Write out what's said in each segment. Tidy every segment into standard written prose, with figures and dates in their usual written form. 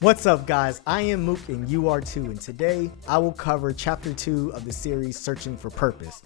What's up, guys? I am Mook and you are too, and today I will cover chapter 2 of the series Searching for Purpose.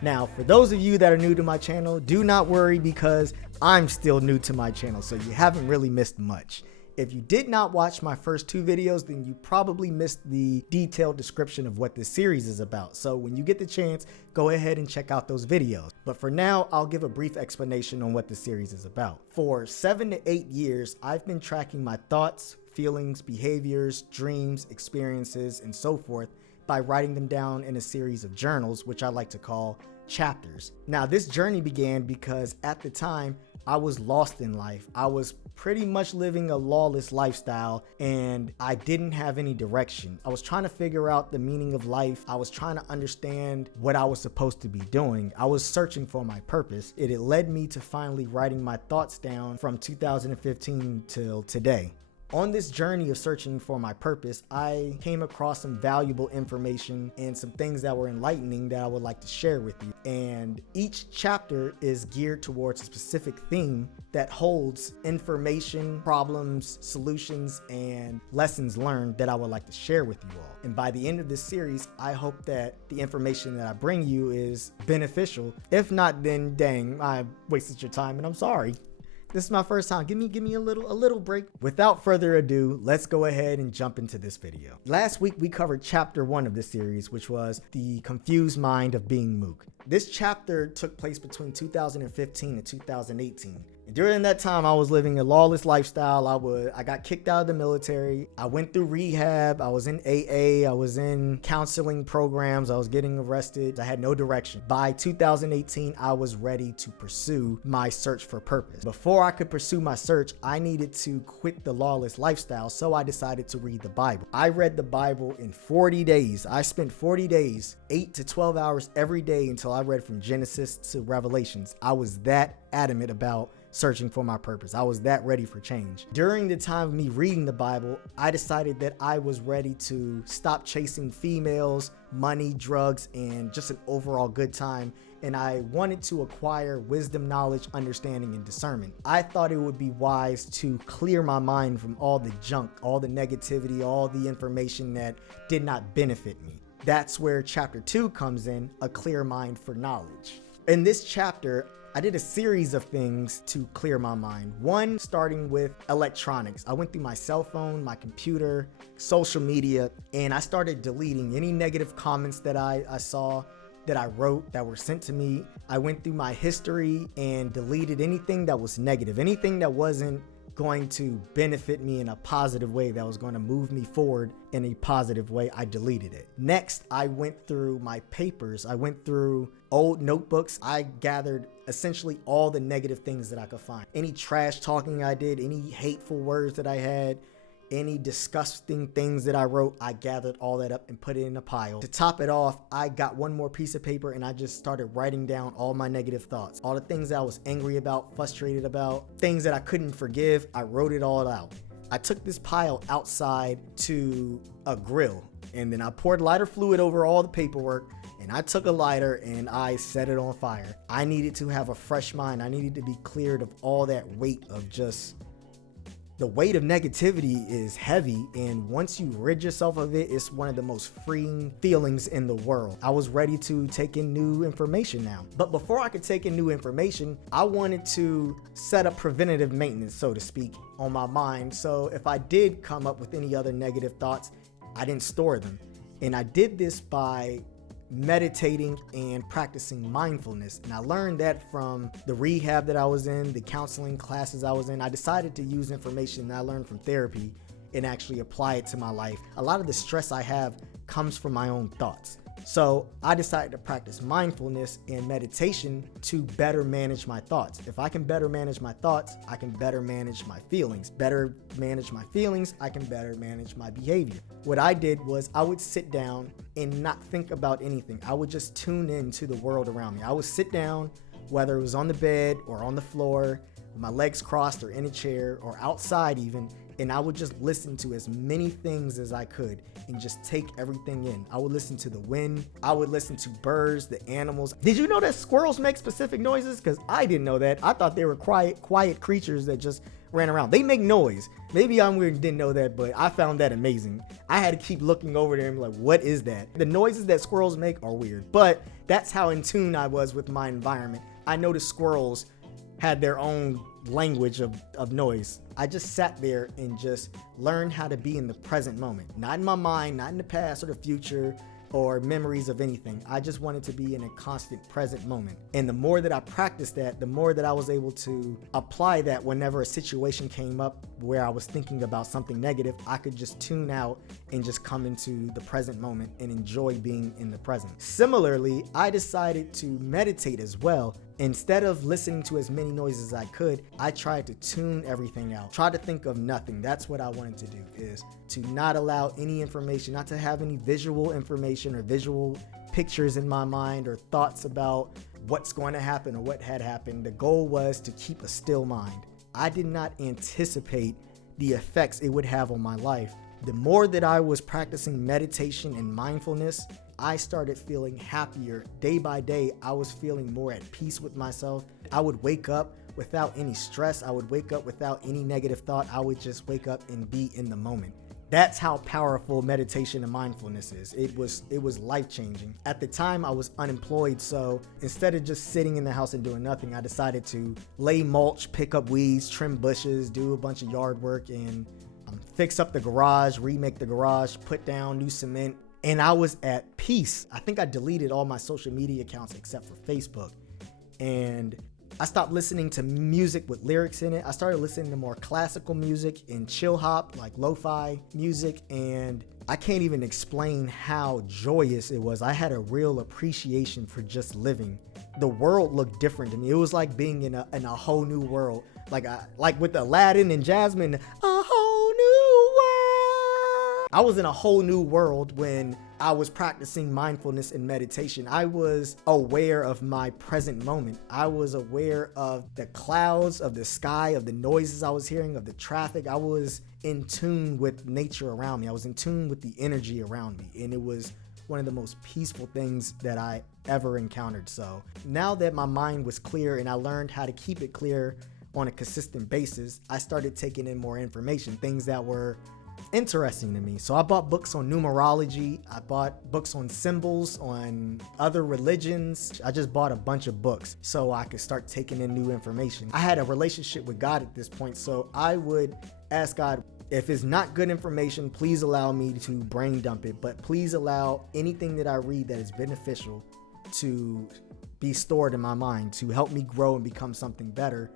Now, for those of you that are new to my channel, do not worry because I'm still new to my channel, so you haven't really missed much. If you did not watch my first 2 videos, then you probably missed the detailed description of what this series is about. So when you get the chance, go ahead and check out those videos. But for now, I'll give a brief explanation on what the series is about. For 7 to 8 years, I've been tracking my thoughts, feelings, behaviors, dreams, experiences, and so forth by writing them down in a series of journals, which I like to call chapters. Now, this journey began because at the time, I was lost in life. I was pretty much living a lawless lifestyle and I didn't have any direction. I was trying to figure out the meaning of life. I was trying to understand what I was supposed to be doing. I was searching for my purpose. It had led me to finally writing my thoughts down from 2015 till today. On this journey of searching for my purpose, I came across some valuable information and some things that were enlightening that I would like to share with you. And each chapter is geared towards a specific theme that holds information, problems, solutions, and lessons learned that I would like to share with you all. And by the end of this series, I hope that the information that I bring you is beneficial. If not, then dang, I wasted your time and I'm sorry. This is my first time. Give me a little break. Without further ado, let's go ahead and jump into this video. Last week, we covered chapter 1 of this series, which was the confused mind of being Mook. This chapter took place between 2015 and 2018. And during that time, I was living a lawless lifestyle. I got kicked out of the military. I went through rehab. I was in AA. I was in counseling programs. I was getting arrested. I had no direction. By 2018, I was ready to pursue my search for purpose. Before I could pursue my search, I needed to quit the lawless lifestyle, so I decided to read the Bible. I read the Bible in 40 days. I spent 40 days, 8 to 12 hours every day until I read from Genesis to Revelations. I was that adamant about searching for my purpose. I was that ready for change. During the time of me reading the Bible, I decided that I was ready to stop chasing females, money, drugs, and just an overall good time. And I wanted to acquire wisdom, knowledge, understanding, and discernment. I thought it would be wise to clear my mind from all the junk, all the negativity, all the information that did not benefit me. That's where chapter 2 comes in, a clear mind for knowledge. In this chapter, I did a series of things to clear my mind. One, starting with electronics. I went through my cell phone, my computer, social media, and I started deleting any negative comments that I saw, that I wrote, that were sent to me. I went through my history and deleted anything that was negative, anything that wasn't going to benefit me in a positive way, that was going to move me forward in a positive way. I deleted it. Next, I went through my papers. I went through old notebooks. I gathered essentially all the negative things that I could find. Any trash talking I did, any hateful words that I had, any disgusting things that I wrote, I gathered all that up and put it in a pile. To top it off, I got one more piece of paper and I just started writing down all my negative thoughts, all the things that I was angry about, frustrated about, things that I couldn't forgive. I wrote it all out. I took this pile outside to a grill and then I poured lighter fluid over all the paperwork and I took a lighter and I set it on fire. I needed to have a fresh mind. I needed to be cleared of all that weight of just... The weight of negativity is heavy, and once you rid yourself of it, it's one of the most freeing feelings in the world. I was ready to take in new information now. But before I could take in new information, I wanted to set up preventative maintenance, so to speak, on my mind. So if I did come up with any other negative thoughts, I didn't store them. And I did this by meditating and practicing mindfulness. And I learned that from the rehab that I was in, the counseling classes I was in. I decided to use information that I learned from therapy and actually apply it to my life. A lot of the stress I have comes from my own thoughts. So I decided to practice mindfulness and meditation to better manage my thoughts. If I can better manage my thoughts, I can better manage my feelings. Better manage my feelings, I can better manage my behavior. What I did was I would sit down and not think about anything. I would just tune in to the world around me. I would sit down, whether it was on the bed or on the floor, with my legs crossed or in a chair or outside even, and I would just listen to as many things as I could and just take everything in. I would listen to the wind. I would listen to birds, the animals. Did you know that squirrels make specific noises? Because I didn't know that. I thought they were quiet creatures that just ran around. They make noise. Maybe I'm weird and didn't know that, but I found that amazing. I had to keep looking over there and be like, what is that? The noises that squirrels make are weird, but that's how in tune I was with my environment. I noticed squirrels had their own language of noise. I just sat there and just learned how to be in the present moment. Not in my mind, not in the past or the future or memories of anything. I just wanted to be in a constant present moment. And the more that I practiced that, the more that I was able to apply that whenever a situation came up where I was thinking about something negative, I could just tune out and just come into the present moment and enjoy being in the present. Similarly, I decided to meditate as well. Instead of listening to as many noises as I could, I tried to tune everything out. Try to think of nothing. That's what I wanted to do, is to not allow any information, not to have any visual information or visual pictures in my mind or thoughts about what's going to happen or what had happened. The goal was to keep a still mind. I did not anticipate the effects it would have on my life. The more that I was practicing meditation and mindfulness, I started feeling happier day by day. I was feeling more at peace with myself. I would wake up without any stress. I would wake up without any negative thought. I would just wake up and be in the moment. That's how powerful meditation and mindfulness is. It was life-changing. At the time, I was unemployed, so instead of just sitting in the house and doing nothing, I decided to lay mulch, pick up weeds, trim bushes, do a bunch of yard work, and fix up the garage, remake the garage, put down new cement, and I was at peace. I think I deleted all my social media accounts except for Facebook. And I stopped listening to music with lyrics in it. I started listening to more classical music and chill hop, like lo-fi music. And I can't even explain how joyous it was. I had a real appreciation for just living. The world looked different to me. It was like being in a whole new world. Like with Aladdin and Jasmine, a whole new world. I was in a whole new world when I was practicing mindfulness and meditation. I was aware of my present moment. I was aware of the clouds, of the sky, of the noises I was hearing, of the traffic. I was in tune with nature around me. I was in tune with the energy around me. And it was one of the most peaceful things that I ever encountered. So now that my mind was clear and I learned how to keep it clear on a consistent basis, I started taking in more information, things that were interesting to me. So I bought books on numerology. I bought books on symbols, on other religions. I just bought a bunch of books so I could start taking in new information. I had a relationship with God at this point, so I would ask God, if it's not good information, please allow me to brain dump it, but please allow anything that I read that is beneficial to be stored in my mind, to help me grow and become something better,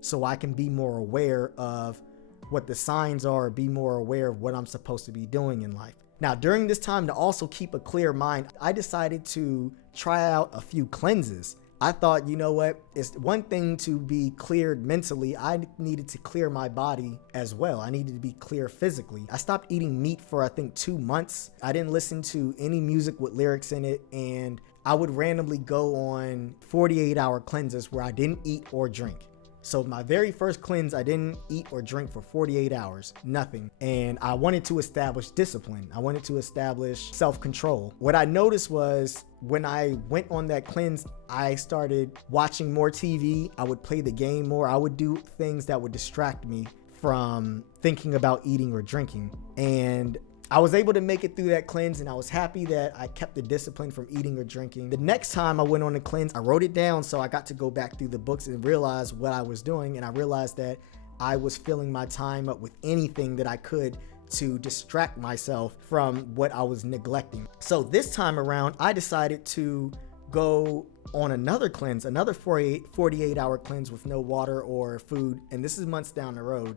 so I can be more aware of what the signs are, be more aware of what I'm supposed to be doing in life. Now, during this time, to also keep a clear mind, I decided to try out a few cleanses. I thought, you know what, it's one thing to be cleared mentally. I needed to clear my body as well. I needed to be clear physically. I stopped eating meat for, I think, 2 months. I didn't listen to any music with lyrics in it, and I would randomly go on 48-hour cleanses where I didn't eat or drink. So my very first cleanse, I didn't eat or drink for 48 hours, nothing. And I wanted to establish discipline. I wanted to establish self-control. What I noticed was when I went on that cleanse, I started watching more TV. I would play the game more. I would do things that would distract me from thinking about eating or drinking. And I was able to make it through that cleanse, and I was happy that I kept the discipline from eating or drinking. The next time I went on a cleanse, I wrote it down so I got to go back through the books and realize what I was doing. And I realized that I was filling my time up with anything that I could to distract myself from what I was neglecting. So this time around, I decided to go on another cleanse, another 48-hour cleanse with no water or food. And this is months down the road.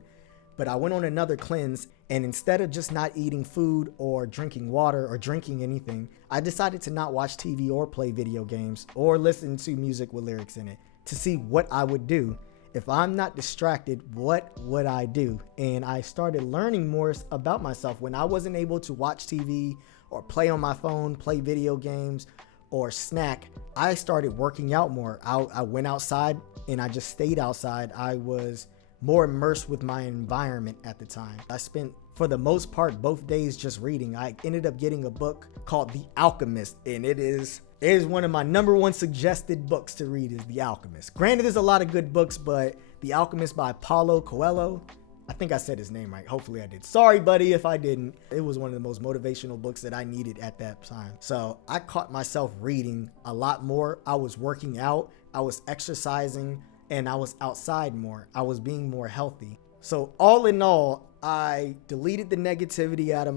But I went on another cleanse, and instead of just not eating food or drinking water or drinking anything, I decided to not watch TV or play video games or listen to music with lyrics in it, to see what I would do. If I'm not distracted, what would I do? And I started learning more about myself. When I wasn't able to watch TV or play on my phone, play video games, or snack, I started working out more. I went outside and I just stayed outside. I was more immersed with my environment at the time. I spent, for the most part, both days just reading. I ended up getting a book called The Alchemist, and it is It is one of my #1 suggested books to read is The Alchemist. Granted, there's a lot of good books, but The Alchemist by Paulo Coelho, I think I said his name right. Hopefully I did. Sorry, buddy, if I didn't. It was one of the most motivational books that I needed at that time. So I caught myself reading a lot more. I was working out, I was exercising, and I was outside more. I was being more healthy. So all in all, I deleted the negativity out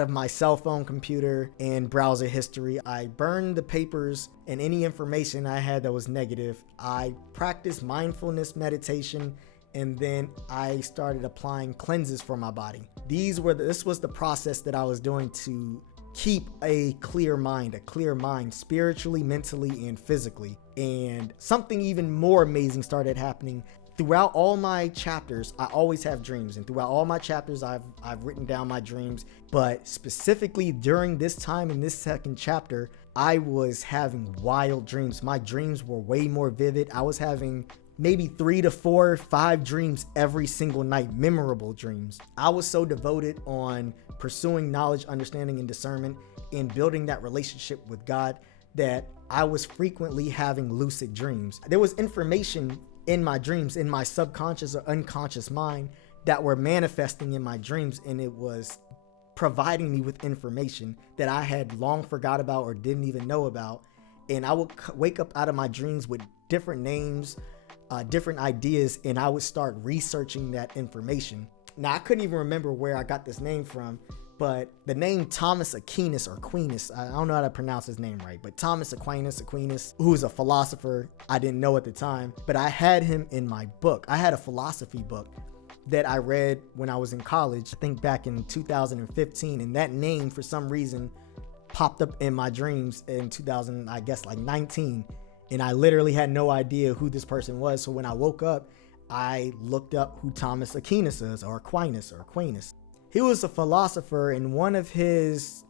of my cell phone computer and browser history. I burned the papers and any information I had that was negative. I practiced mindfulness meditation, and then I started applying cleanses for my body. This was the process that I was doing to keep a clear mind spiritually, mentally, and physically. And something even more amazing started happening. Throughout all my chapters, I always have dreams, and throughout all my chapters, I've written down my dreams. But specifically during this time in this second chapter, I was having wild dreams. My dreams were way more vivid. I was having maybe 3 to 4, 5 dreams every single night, memorable dreams. I was so devoted on pursuing knowledge, understanding, and discernment, and building that relationship with God that I was frequently having lucid dreams. There was information in my dreams, in my subconscious or unconscious mind, that were manifesting in my dreams, and it was providing me with information that I had long forgot about or didn't even know about. And I would wake up out of my dreams with different names, different ideas, and I would start researching that information. Now, I couldn't even remember where I got this name from, but the name Thomas Aquinas, or Aquinas, I don't know how to pronounce his name right, but Thomas Aquinas, who's a philosopher I didn't know at the time, but I had him in my book. I had a philosophy book that I read when I was in college, I think back in 2015, and that name for some reason popped up in my dreams in 19, and I literally had no idea who this person was. So when I woke up, I looked up who Thomas Aquinas is, or Aquinas. He was a philosopher. In one of his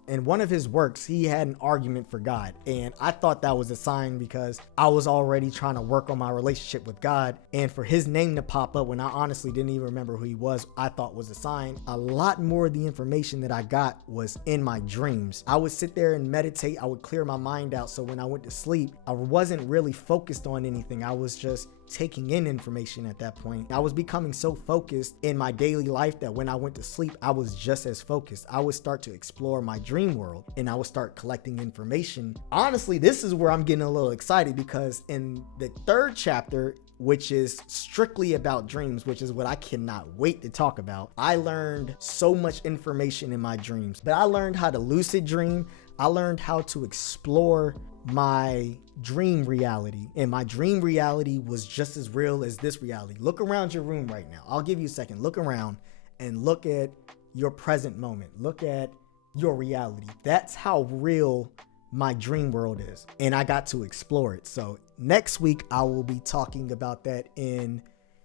works, he had an argument for God. And I thought that was a sign, because I was already trying to work on my relationship with God. And for his name to pop up when I honestly didn't even remember who he was, I thought was a sign. A lot more of the information that I got was in my dreams. I would sit there and meditate. I would clear my mind out. So when I went to sleep, I wasn't really focused on anything. I was just taking in information at that point. I was becoming so focused in my daily life that when I went to sleep, I was just as focused. I would start to explore my dream world, and I would start collecting information. Honestly, this is where I'm getting a little excited, because in the 3rd chapter, which is strictly about dreams, which is what I cannot wait to talk about, I learned so much information in my dreams. But I learned how to lucid dream. I learned how to explore my dream reality, and my dream reality was just as real as this reality. Look around your room right now. I'll give you a second. Look around and look at your present moment. Look at your reality. That's how real my dream world is, and I got to explore it. So next week I will be talking about that in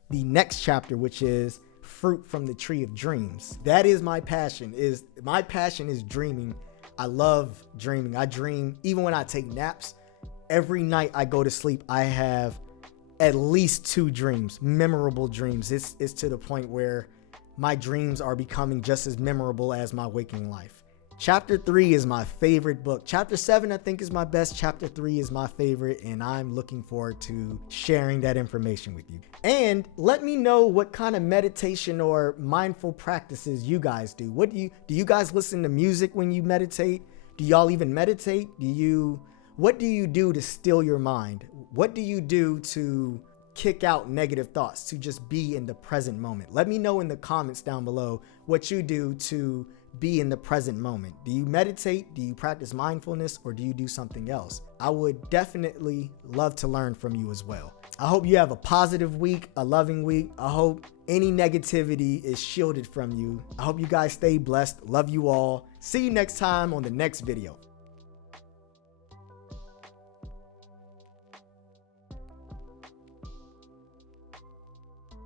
the next chapter, which is Fruit from the Tree of Dreams. That is my passion. My passion is dreaming. I love dreaming. I dream even when I take naps. Every night I go to sleep, I have at least 2 dreams, memorable dreams. It's to the point where my dreams are becoming just as memorable as my waking life. Chapter 3 is my favorite book. Chapter 7, I think, is my best. Chapter 3 is my favorite, and I'm looking forward to sharing that information with you. And let me know what kind of meditation or mindful practices you guys do. Do you guys listen to music when you meditate? Do y'all even meditate? What do you do to still your mind? What do you do to kick out negative thoughts, to just be in the present moment? Let me know in the comments down below what you do to be in the present moment. Do you meditate? Do you practice mindfulness? Or do you do something else? I would definitely love to learn from you as well. I hope you have a positive week, a loving week. I hope any negativity is shielded from you. I hope you guys stay blessed. Love you all. See you next time on the next video.